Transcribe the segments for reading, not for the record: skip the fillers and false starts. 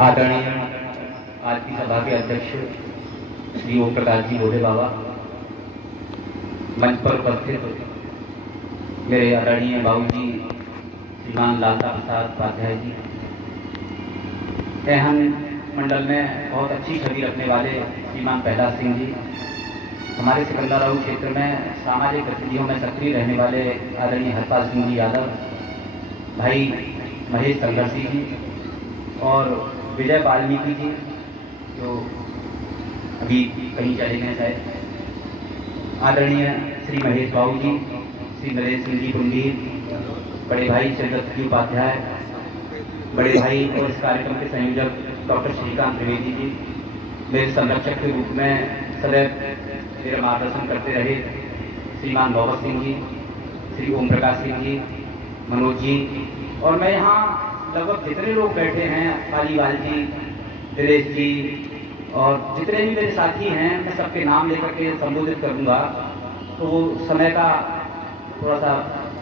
आदरणीय आज की सभा के अध्यक्ष श्री ओम प्रकाश जी बोले बाबा, मंच पर उपस्थित मेरे आदरणीय बाबू जी श्रीमान लालता प्रसाद उपाध्याय जी, एहन मंडल में बहुत अच्छी छवि रखने वाले श्रीमान प्रहलाद सिंह जी, हमारे सिकंदराबाद क्षेत्र में सामाजिक गतिविधियों में सक्रिय रहने वाले आदरणीय हरपाल सिंह जी यादव, भाई महेश संघर्षी जी और विजय वाल्मीकि जी जो अभी कहीं चले गए शायद, आदरणीय श्री महेश बाबू जी, श्री नरेश सिंह जी कुंडीर, बड़े भाई चंद्रदत्त जी उपाध्याय, बड़े भाई और इस कार्यक्रम के संयोजक डॉक्टर श्रीकांत त्रिवेदी जी, मेरे संरक्षक के रूप में सदैव मेरा मार्गदर्शन करते रहे श्रीमान भगत सिंह जी, श्री ओम प्रकाश सिंह जी, मनोज जी, और मैं यहाँ लगभग जितने लोग बैठे हैं, पालीवाल जी, दिनेश जी और जितने भी मेरे साथी हैं, मैं सबके नाम लेकर के संबोधित करूँगा तो वो समय का थोड़ा सा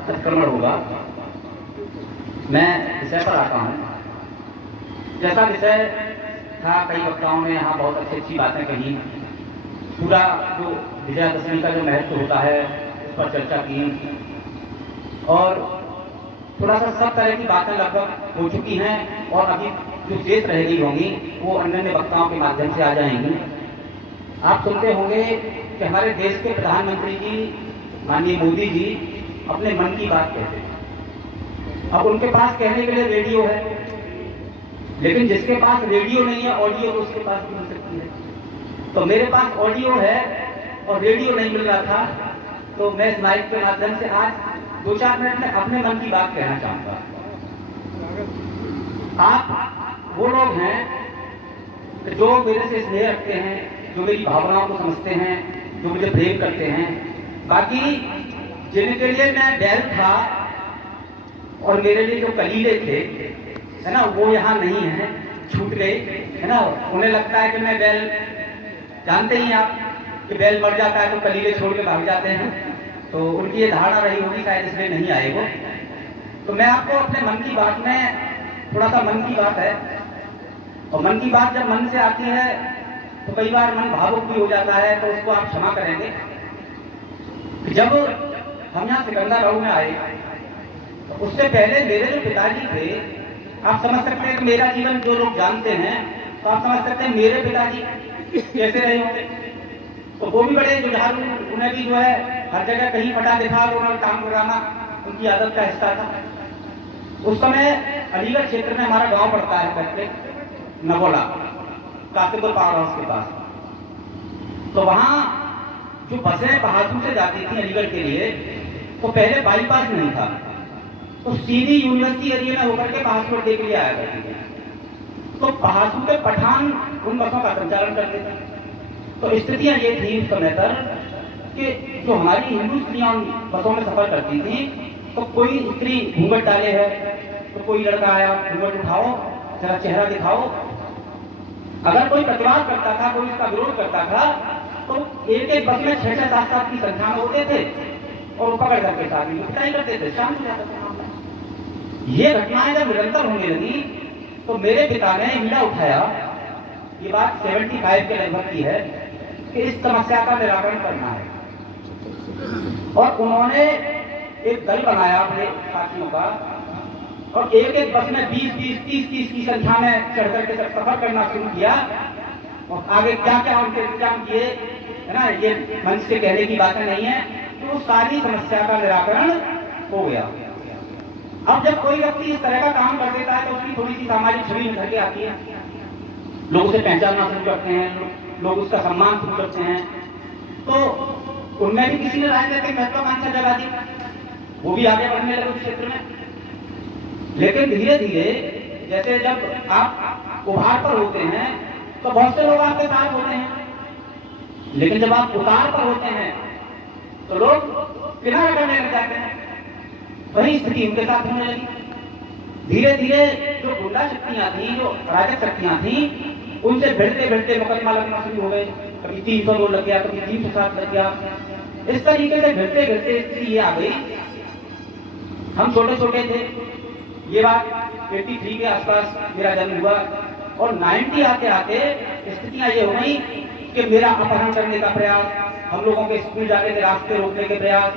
अतिक्रमण होगा। मैं विषय पर आता हूँ। जैसा विषय था, कई वक्ताओं ने यहाँ बहुत अच्छी अच्छी बातें कही, पूरा जो विजयादशमी का जो महत्व होता है उस पर चर्चा की और थोड़ा सा सब तरह की बातें लगभग हो चुकी हैं और अभी जो शेष रह गई होंगी वो अन्य वक्ताओं के माध्यम से आ जाएंगी। आप सुनते होंगे कि हमारे देश के प्रधानमंत्री जी माननीय मोदी जी अपने मन की बात कहते हैं। अब उनके पास कहने के लिए रेडियो है, लेकिन जिसके पास रेडियो नहीं है ऑडियो तो उसके पास मिल सकती है। तो मेरे पास ऑडियो है और रेडियो नहीं मिल रहा था, तो मैं इस माइक के माध्यम से आज 2-4 मिनट में अपने मन की बात कहना चाहूंगा। आप वो लोग हैं जो मेरे से स्नेह रखते हैं, जो मेरी भावनाओं को समझते हैं, जो मुझे प्रेम करते हैं। बाकी जिनके लिए मैं बैल था और मेरे लिए जो कलीले थे, है ना, वो यहाँ नहीं है, छूट गए, है ना। उन्हें लगता है कि मैं बैल, जानते ही आप कि बैल मर जाता है तो कलीले छोड़ के भाग जाते हैं, तो उनकी ये धारणा रही होगी, शायद इसलिए नहीं आए वो। तो मैं आपको अपने मन की बात में, थोड़ा सा मन की बात है, और मन की बात जब मन से आती है तो कई बार मन भावुक भी हो जाता है, तो उसको आप क्षमा करेंगे। जब हम यहाँ सिकंदराबाद में आए तो उससे पहले मेरे जो पिताजी थे, आप समझ सकते हैं कि मेरा जीवन जो लोग जानते हैं तो आप समझ सकते हैं मेरे पिताजी कैसे रहे होंगे। तो वो भी बड़े जुझारू, उन्हें भी जो है हर जगह कहीं फटा दिखा उन्होंने काम कराना उनकी आदत का हिस्सा था। उस समय अलीगढ़ क्षेत्र में हमारा गांव पड़ता है करके नगोला, काशीपुर पावर हाउस के पास। तो वहाँ जो बसें पहाड़पुर से जाती थी अलीगढ़ के लिए, तो पहले बाईपास नहीं था, तो सीधी यूनिवर्सिटी एरिया में होकर के पहाड़पुर के लिए आया करती थी। तो पहाड़पुर के पठान उन बसों का संचालन करते थे। तो स्थितियां ये थी उस समय पर कि जो हमारी हिंदू स्त्रियां बसों में सफर करती थी, तो कोई स्त्री घूंघट डाले है, तो कोई लड़का आया, घूंघट उठाओ, जरा चेहरा दिखाओ। अगर कोई प्रतिवाद करता था, कोई इसका विरोध करता था, तो एक एक बस में 6-6, 7-7 की संख्या में होते थे और वो पकड़ करके साथ में पिटाई करते थे, शांत हो जाता था। ये घटनाएं जब निरंतर होने लगी तो मेरे पिता ने हिला उठाया, ये बात 75 के लगभग की है, कि इस समस्या का निराकरण करना है। और उन्होंने एक दल बनाया अपने साथियों का और एक एक बस में 20-20, 30-30 की संख्या में चढ़ करके सफर करना शुरू किया। और आगे क्या क्या उनके इंतजाम किए, है ना, ये मंच से कहने की बातें नहीं है, तो सारी समस्या का निराकरण हो गया। अब जब कोई व्यक्ति इस तरह का काम कर देता है तो उसकी थोड़ी सी सामाजिक छवि निखर के आती है, लोग उसे पहचानना शुरू करते हैं, लोग उसका सम्मान शुरू करते हैं। तो उनमें भी किसी ने राजनीतिक महत्वाकांक्षा जगा दी, वो भी आगे बढ़ने लगे उस क्षेत्र में। लेकिन धीरे धीरे जैसे जब आप उभार पर होते हैं तो बहुत से लोग आपके साथ होते हैं, लेकिन जब आप उतार पर होते हैं तो लोग किनारा करने लग जाते हैं। वही स्थिति उनके साथ होने लगी। धीरे धीरे जो गुंडा शक्तियां थी, जो अराजक शक्तियां थी, उनसे भिड़ते भिड़ते मुकदमा लगना शुरू हो गए। कभी 302 लग गया, कभी 307 लग गया। इस तरीके से भिड़ते भिड़ते स्थिति ये आ गई। हम छोटे छोटे थे, ये बात 83 के आसपास मेरा जन्म हुआ। और 90 आते आते स्थितियां ये हो गई कि मेरा अपहरण करने का प्रयास, हम लोगों के स्कूल जाने के रास्ते रोकने के प्रयास।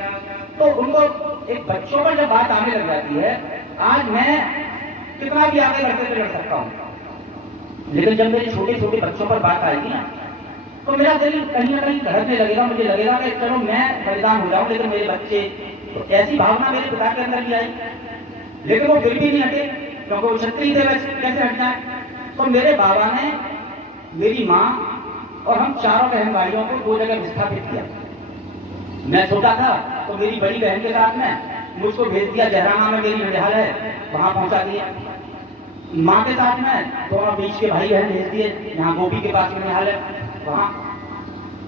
तो उनको एक बच्चों पर जब बात आने लग जाती है, आज मैं कितना भी आगे बढ़ते लड़ सकता हूँ, लेकिन जब मेरे छोटे छोटे बच्चों पर बात आएगी ना, तो मेरा दिल कहीं ना कहीं धड़कने लगेगा। मुझे लगेगा कि चलो मैं बलिदान हो जाऊं, लेकिन मेरे बच्चे, तो ऐसी भावना मेरे पिता के अंदर भी आई। लेकिन वो फिर भी नहीं हटे, क्योंकि वो क्षत्रिय थे, वैसे कैसे हट जाए। तो मेरे बाबा ने मेरी माँ और हम चारों बहन भाइयों को 2 जगह विस्थापित किया। मैं छोटा था तो मेरी बड़ी बहन के साथ में मुझको भेज दिया, जहरामा में मेरी ननिहाल है, वहां पहुंचा दिया। माँ के साथ में दोनों बीच के भाई बहन भेज दिए, यहाँ गोपी के पास ननिहाल है, वहां।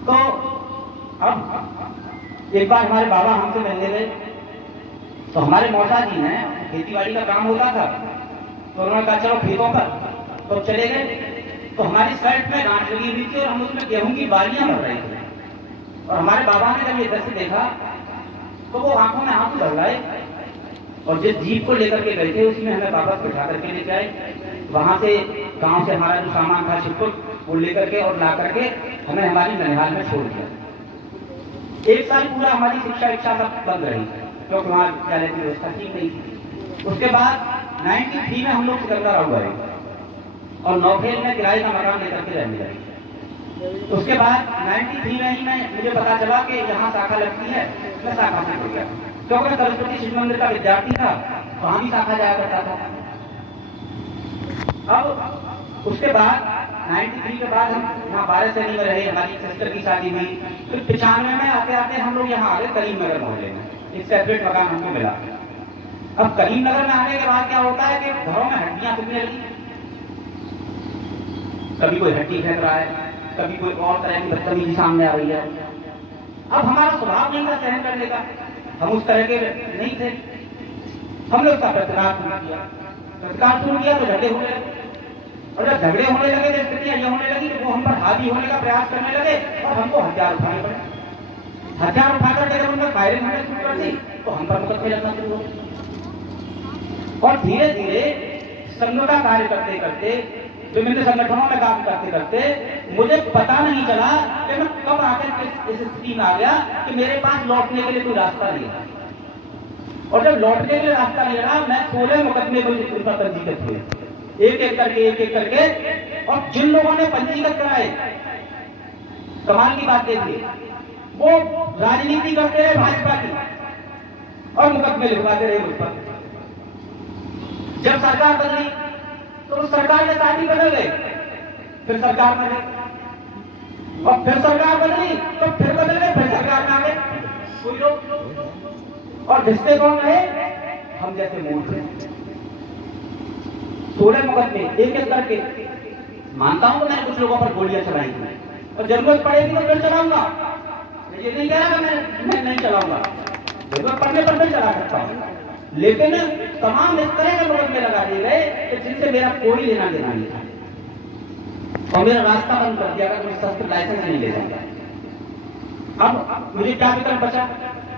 तो अब एक बार हमारे बाबा हमसे मिलने गए, तो हमारे मौसा जी ने, खेतीबाड़ी का काम होता था, तो उन्होंने कहा चलो खेतों पर, तो चले गए। तो हमारी शर्ट में गांठ लगी हुई थी और हम उसमें गेहूं की बालियां भर रहे थे। और हमारे बाबा ने जब ये दृश्य देखा तो वो आंखों में आंसू भर लाए, और जिस जीप को लेकर के गए थे उसमें हमें वापस बिठा करके लेके आए। वहां से गांव से हमारा जो सामान था छिटपुट, वो लेकर के और ला करके हमें हमारी ननिहाल में छोड़ दिया। 1 साल पूरा हमारी शिक्षा इच्छा सब बंद रही, क्योंकि वहाँ विद्यालय की व्यवस्था ठीक नहीं थी। उसके बाद 93 में हम लोग सिकंदराबाद गए और नौखेल में किराए का मकान लेकर के रहने लगे। उसके बाद 93 में ही मुझे पता चला कि यहाँ शाखा लगती है, मैं शाखा से जुड़ गया, क्योंकि मैं सरस्वती शिशु मंदिर का विद्यार्थी था, वहाँ भी शाखा जाया करता था। अब उसके बाद 93 के बाद हम यहाँ 12 शनि में रहे, हमारी सिस्टर की शादी हुई। फिर 95 में आते आते हम लोग यहाँ आ गए करीमनगर मोहल्ले में, एक सेपरेट मकान हमको मिला। अब करीमनगर में आने के बाद क्या होता है कि घरों में हड्डियां बिकने लगी, कभी कोई हड्डी फेंक रहा है, कभी कोई और तरह की बदतमीजी सामने आ रही है। अब हमारा स्वभाव नहीं था सहन करने का, हम उस तरह के नहीं थे। हम लोग का प्रतिकार शुरू किया तो झगड़े होने लगे, और जब झगड़े होने लगे तो स्थितियां ये होने लगी कि वो हम पर हावी होने का प्रयास करने लगे और हमको हथियार उठाने पड़े। हथियार उठाकर के जब उनका फायरिंग होने शुरू कर दी तो हम पर मुकदमे लगना शुरू हो गए। और धीरे धीरे संघ का कार्य करते करते, विभिन्न संगठनों में काम करते करते मुझे पता नहीं चला कि मैं कब आकर इस स्थिति में आ गया कि मेरे पास लौटने के लिए कोई रास्ता नहीं है। और जब लौटने के लिए रास्ता नहीं रहा, मैं 16 मुकदमे को पंजीकृत हुए, एक एक करके। और जिन लोगों ने पंजीकृत कराए, कमाल की बात देखिए, वो राजनीति करते रहे भाजपा की और मुकदमे लिखवाते रहे मुझ पर। जब सरकार बदली तो उस सरकार के साथ ही बदल गए, फिर सरकार में गए, और फिर सरकार बदली तो फिर बदल गए, फिर सरकार में आ गए कोई लोग। और जिससे कौन रहे, हम जैसे मूर्ख हैं। 16 मुकदमे एक एक करके। मानता हूं कि मैंने कुछ लोगों पर गोलियां चलाई थी, और जरूरत पड़ेगी तो फिर चलाऊंगा, ये नहीं कह रहा कि मैं नहीं चलाऊंगा, जरूरत पड़ने पर मैं चला सकता हूं। लेकिन तमाम इस तरह के मुकदमे लगा दिए गए कि जिनसे मेरा कोई लेना देना नहीं था, और मेरा रास्ता बंद कर दिया कि मैं शस्त्र लाइसेंस नहीं ले सकता। अब मुझे क्या विकल्प बचा?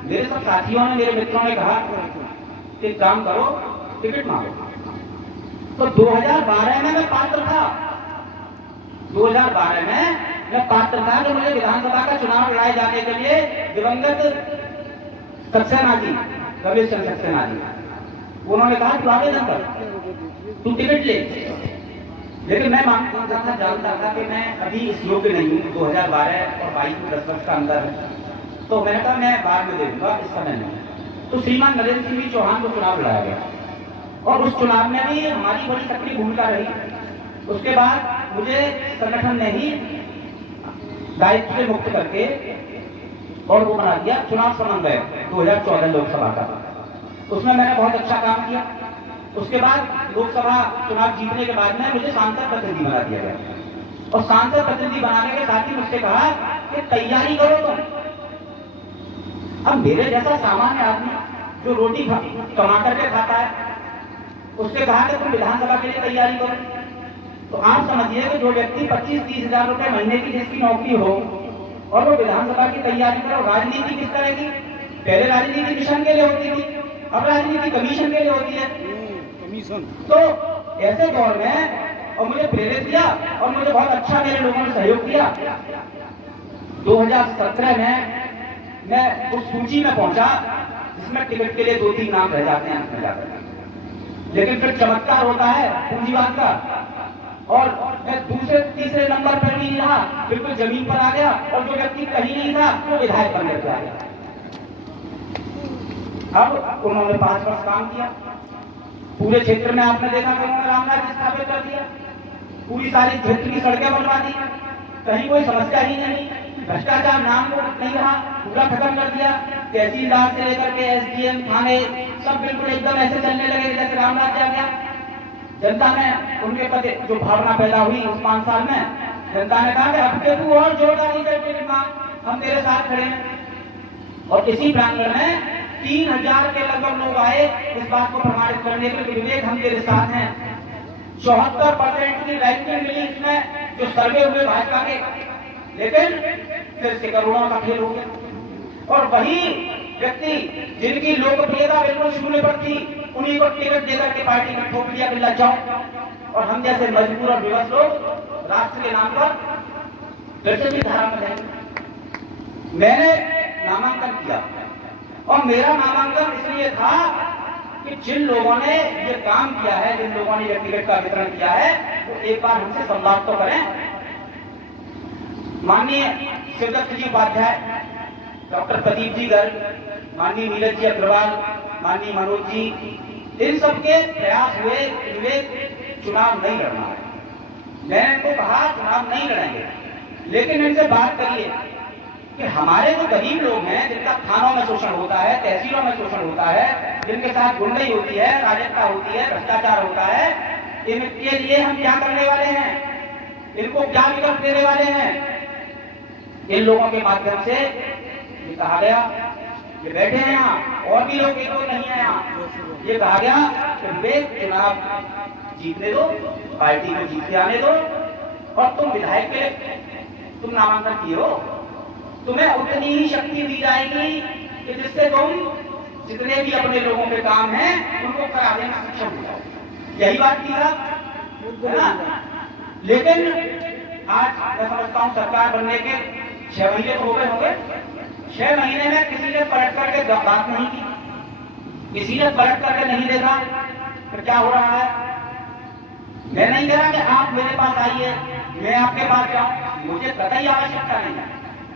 मेरे सब साथियों ने, मेरे मित्रों ने कहा कि काम करो, टिकट मांगो। तो 2012 में मैं पात्र था, 2012 में मैं पात्र था कि मुझे विधानसभा का चुनाव लड़ाए जाने के लिए दिवंगत सक्सेना जी, रमेश चंद्र सक्सेना जी, उन्होंने कहा तू आवेदन कर, तू टिकट ले। लेकिन मैं जानता था कि मैं अभी इस योग्य नहीं हूँ, 2012 और 22 में 10 वर्ष का अंदर है। तो मैंने कहा मैं बाद में दे दूंगा, इस समय नहीं। तो श्रीमान नरेंद्र सिंह चौहान को चुनाव लड़ाया गया, और उस चुनाव में भी हमारी बड़ी सक्रिय भूमिका रही। उसके बाद मुझे संगठन ने ही दायित्व से मुक्त करके और वो बना दिया चुनाव समन्वय 2014 लोकसभा का। उसमें मैंने बहुत अच्छा काम किया। उसके बाद लोकसभा चुनाव जीतने के बाद में मुझे सांसद प्रतिनिधि बना दिया गया, और सांसद प्रतिनिधि बनाने के साथ ही मुझसे कहा कि तैयारी करो तुम। अब मेरे जैसा सामान्य आदमी जो रोटी कमा करके खाता है, उससे कहा कि तुम विधानसभा के लिए तैयारी करो। तो आप समझिए कि जो व्यक्ति 25-30 हजार रुपए महीने की जिसकी नौकरी हो और वो विधानसभा की तैयारी करो, राजनीति किस तरह की? पहले राजनीति मिशन के लिए होती थी, अब राजनीति कमीशन के लिए होती है। तो ऐसे दौर में और मुझे प्रेरित किया और मुझे बहुत अच्छा मेरे लोगों ने सहयोग किया। 2017 में मैं उस सूची में पहुंचा जिसमें टिकट के लिए 2-3 नाम रह जाते हैं अंत में जाकर, लेकिन फिर चमत्कार होता है पूंजीवाद का, और मैं दूसरे तीसरे नंबर पर भी रहा, बिल्कुल जमीन पर आ गया, और जो व्यक्ति कहीं नहीं था वो विधायक बनने आ गया। अब उन्होंने 5 वर्ष काम किया, पूरे क्षेत्र में आपने देखा कि उन्होंने रामराज स्थापित कर दिया, पूरी सारी क्षेत्र की सड़कें बनवा दी, कहीं कोई समस्या ही नहीं, भ्रष्टाचार नाम को नहीं रहा, पूरा खत्म कर दिया। तहसीलदार से लेकर के एसडीएम, थाने सब बिल्कुल एकदम ऐसे चलने लगे जैसे रामराज आ गया। जनता में उनके प्रति जो भावना पैदा हुई उस 5 साल में, जनता ने कहा कि अब के तू और जोरदार टिकट मांग, हम तेरे साथ खड़े हैं। और इसी प्रांगण में 3000 के लगभग लोग आए इस बात को प्रमाणित करने के लिए विवेक हम तेरे साथ हैं। 74% की रैंकिंग मिली इसमें जो सर्वे हुए भाजपा के, लेकिन फिर से करोड़ों का खेल हो गया। और वही व्यक्ति जिनकी लोकप्रियता बिल्कुल शून्य पर थी, उन्हीं को टिकट देकर के पार्टी में ठोक दिया कि लग जाओ, और हम जैसे मजबूर और विवश लोग राष्ट्र के नाम पर फिर से भी धारा में जाएंगे। मैंने नामांकन किया और मेरा नामांकन इसलिए था कि जिन लोगों ने ये काम किया है, जिन लोगों ने ये टिकट का वितरण किया है, वो एक बार हमसे संवाद तो करें। माननीय शिवदत्त जी उपाध्याय, डॉक्टर प्रदीप जी गर्ग, माननीय नीरज जी अग्रवाल, माननीय मनोज जी, इन सबके प्रयास हुए विवेक चुनाव नहीं लड़ना है। मैंने इनको कहा चुनाव नहीं लड़ेंगे, लेकिन इनसे बात करिए कि हमारे जो गरीब लोग हैं, जिनका थानों में शोषण होता है, तहसीलों में शोषण होता है, जिनके साथ गुंडई होती है, राजकता होती है, भ्रष्टाचार होता है, इनके लिए हम क्या करने वाले हैं, इनको क्या विकल्प देने वाले हैं। इन लोगों के माध्यम से ये कहा गया, ये बैठे हैं यहाँ और भी लोग नहीं है यहाँ, ये कहा गया कि विवेक चुनाव जीतने दो, पार्टी को जीतने आने दो, और तुम विधायक के तुम नामांकन किए हो, तुम्हें उतनी ही शक्ति दी जाएगी कि जिससे तुम जितने भी अपने लोगों के काम हैं उनको करा देना सक्षम हो जाओ। यही बात की है ना। लेकिन आज मैं समझता हूँ सरकार बनने के 6 महीने हो गए होंगे, 6 महीने में किसी ने पलट करके बात नहीं की, किसी ने पलट करके नहीं देखा फिर क्या हो रहा है। मैं नहीं कह रहा कि आप मेरे पास आइए, मैं आपके पास जाऊं, मुझे कतई आवश्यकता नहीं है,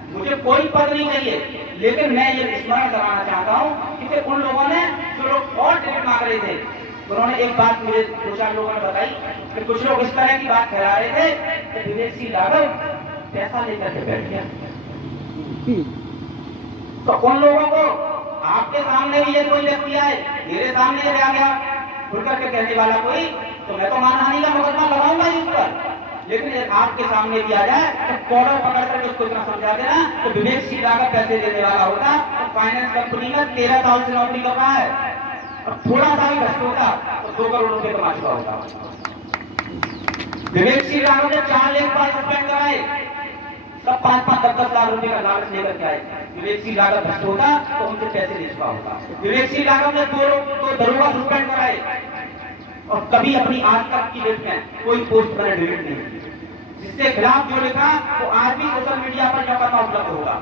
मुझे कोई पद नहीं चाहिए, लेकिन मैं ये स्मरण कराना चाहता हूँ कि उन लोगों ने जो लोग और टिकट मांग रहे थे, उन्होंने एक बात मुझे 2-4 लोगों ने बताई कि कुछ लोग इस तरह की बात फैला रहे थे कि विवेक सिंह राघव पैसा लेकर के बैठ गया। तो उन लोगों को आपके सामने भी ये कोई व्यक्ति आए, मेरे सामने आ गया खुल करके कहने वाला कोई, तो मैं तो मानहानि का मुकदमा लगाऊंगा इस पर, लेकिन आपके सामने भी आ जाए तो कॉर्डर पकड़ करके उसको इतना समझा देना तो विवेक सिंह राघव पैसे देने वाला होता और फाइनेंस कंपनी में 13 साल से नौकरी कर रहा है, और थोड़ा सा भी भ्रष्ट होता तो 2 करोड़ रुपए कमा चुका होता। विवेक सिंह राघव ने 4 लाख बार सस्पेंड कराए, सब 5-10 लाख रुपए का लालच लेकर के आए। विवेक सिंह राघव भ्रष्ट होता तो उनसे पैसे ले चुका होता। विवेक सिंह राघव ने 2 दरोगा सस्पेंड कराए, और कभी अपनी आज तक की डेट में कोई पोस्ट मैंने डिलीट नहीं की, जिसके खिलाफ जो लिखा तो आज भी सोशल मीडिया पर क्या पता उपलब्ध होगा।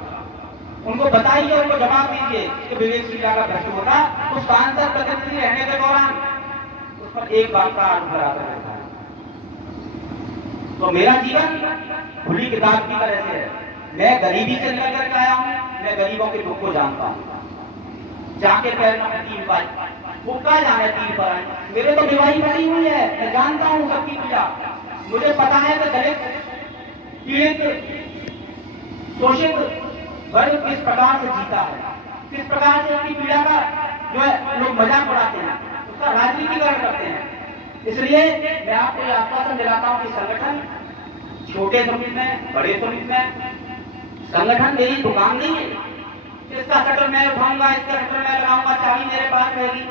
उनको बताइए, उनको जवाब दीजिए कि विवेक सिंह राघव भ्रष्ट होता तो सांसद प्रतिनिधि रहने के दौरान उस पर एक बात का आरोप लगाता रहता है। तो मेरा जीवन खुली किताब की तरह से है, मैं गरीबी से निकल कर आया हूँ, मैं गरीबों के दुख को जानता हूँ। जाके पैर में 3 बार भूखा जाने 3 पर मेरे तो बीमारी पड़ी हुई है, मैं जानता हूँ सबकी पीड़ा, मुझे पता है कि दलित पीड़ित शोषित वर्ग किस प्रकार से जीता है, किस प्रकार से उसकी पीड़ा का जो है लोग मजाक उड़ाते हैं, उसका राजनीतिकरण करते हैं। इसलिए मैं आपको यह आश्वासन दिलाता हूँ कि संगठन छोटे समिति में, बड़े समिति में, संगठन मेरी दुकान नहीं है, इसका शटर मैं उठाऊंगा, इसका शटर मैं लगाऊंगा, चाबी मेरे पास रहेगी।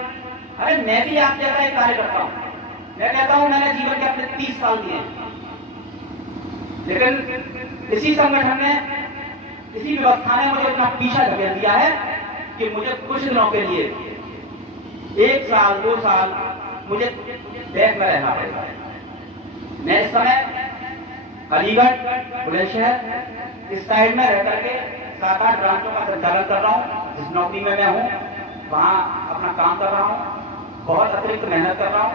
अरे मैं भी आप जैसा एक कार्य करता हूँ, मैं कहता हूँ मैंने जीवन के अपने 30 साल दिए, लेकिन इसी संगठन ने, इसी व्यवस्था ने मुझे अपना पीछा धकेल दिया है कि मुझे कुछ दिनों के लिए 1 साल 2 साल मुझे बैग में रहना पड़ेगा। मैं इस समय अलीगढ़ बुलंदशहर इस साइड में रह करके 7-8 ब्रांचों का संचालन कर रहा हूँ। जिस नौकरी में मैं हूँ वहाँ अपना काम कर रहा हूँ, बहुत अतिरिक्त मेहनत कर रहा हूँ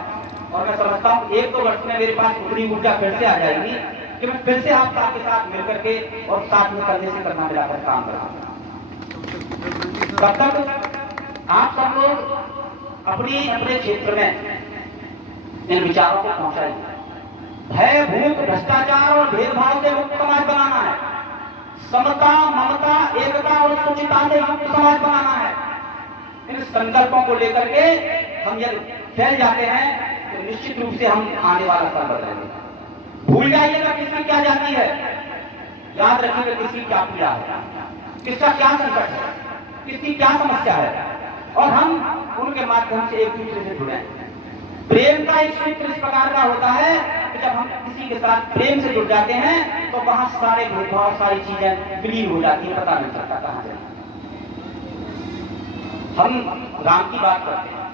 और मैं समझता हूँ 1-2 वर्ष में मेरे पास उतनी ऊर्जा फिर से आ जाएगी कि मैं फिर से आप सबके साथ मिल करके और साथ में करने से करना मिलाकर काम कर रहा हूँ। तब तक आप सब लोग अपने क्षेत्र में इन विचारों को पहुंचाइए। भय, भूख, भ्रष्टाचार और भेदभाव से मुक्त समाज बनाना है। समता, ममता, एकता और सुचिता से मुक्त समाज बनाना है। इन संकल्पों को लेकर के हम यदि फैल जाते हैं तो निश्चित रूप से हम आने वाला कल बदलेंगे। भूल जाइएगा किसकी क्या जाति है, याद रखिएगा किसकी क्या पीड़ा है, किसका क्या संकट है, किसकी क्या समस्या है, और हम उनके माध्यम से एक दूसरे से जुड़े। प्रेम का एक सूत्र इस प्रकार का होता है कि जब हम किसी के साथ प्रेम से जुड़ जाते हैं तो वहां सारे भेदभाव, सारी चीजें विलीन हो जाती है, पता नहीं चलता कहां से। हम राम की बात करते हैं,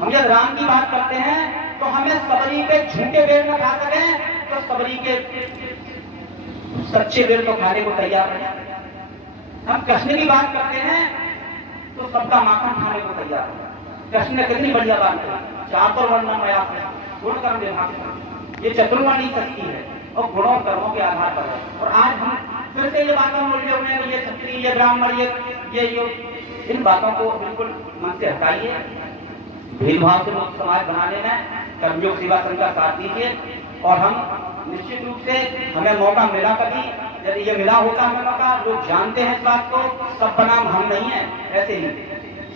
हम जब राम की बात करते हैं तो हमें सबरी के झूठे बेर में खा सकें तो सबरी के सच्चे बेर तो खाने को तैयार है। हम कृष्ण की बात करते हैं तो सबका माखन खाने को तैयार है। कृष्ण ने कितनी बढ़िया बात कही, चातुर वर्णन मया गुण कर्म विभाग, ये चतुर्वर्णी शक्ति है और गुणों और कर्मों के आधार पर है। और आज हम फिर से ये बातों में उलझे हुए हैं, ये क्षत्रिय, ये ब्राह्मण, ये इन बातों को बिल्कुल मन से हटाइए। भेदभाव से मुक्त समाज बनाने में कर्मयोग सेवा संघ का साथ दीजिए और हम निश्चित रूप से हमें मौका मिला, कभी यदि ये मिला होता हमें मौका, लोग जानते हैं इस बात को, सब बनाम हम नहीं है, ऐसे ही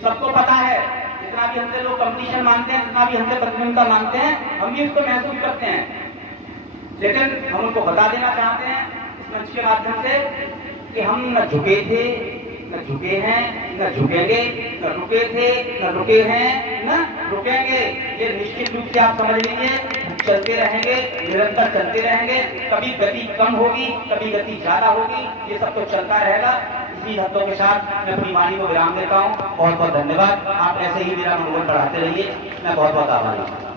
सबको पता है। जितना भी हमसे लोग कंपटीशन मानते हैं, जितना भी हमसे प्रतिद्वंदिता मानते हैं, हम भी इसको महसूस करते हैं, लेकिन हम उनको बता देना चाहते हैं इस मंच के माध्यम से कि हम न झुके थे, न झुके हैं, न झुकेंगे, न रुके थे, न रुके हैं, न रुकेंगे। ये निश्चित रूप से आप समझ लीजिए, चलते रहेंगे, निरंतर चलते रहेंगे। कभी गति कम होगी, कभी गति ज्यादा होगी, ये सब तो चलता रहेगा। इसी शब्दों के साथ मैं अपनी वाणी को विराम देता हूँ। बहुत बहुत धन्यवाद। आप ऐसे ही मेरा मनोबल बढ़ाते रहिए। मैं बहुत बहुत आभारी हूँ।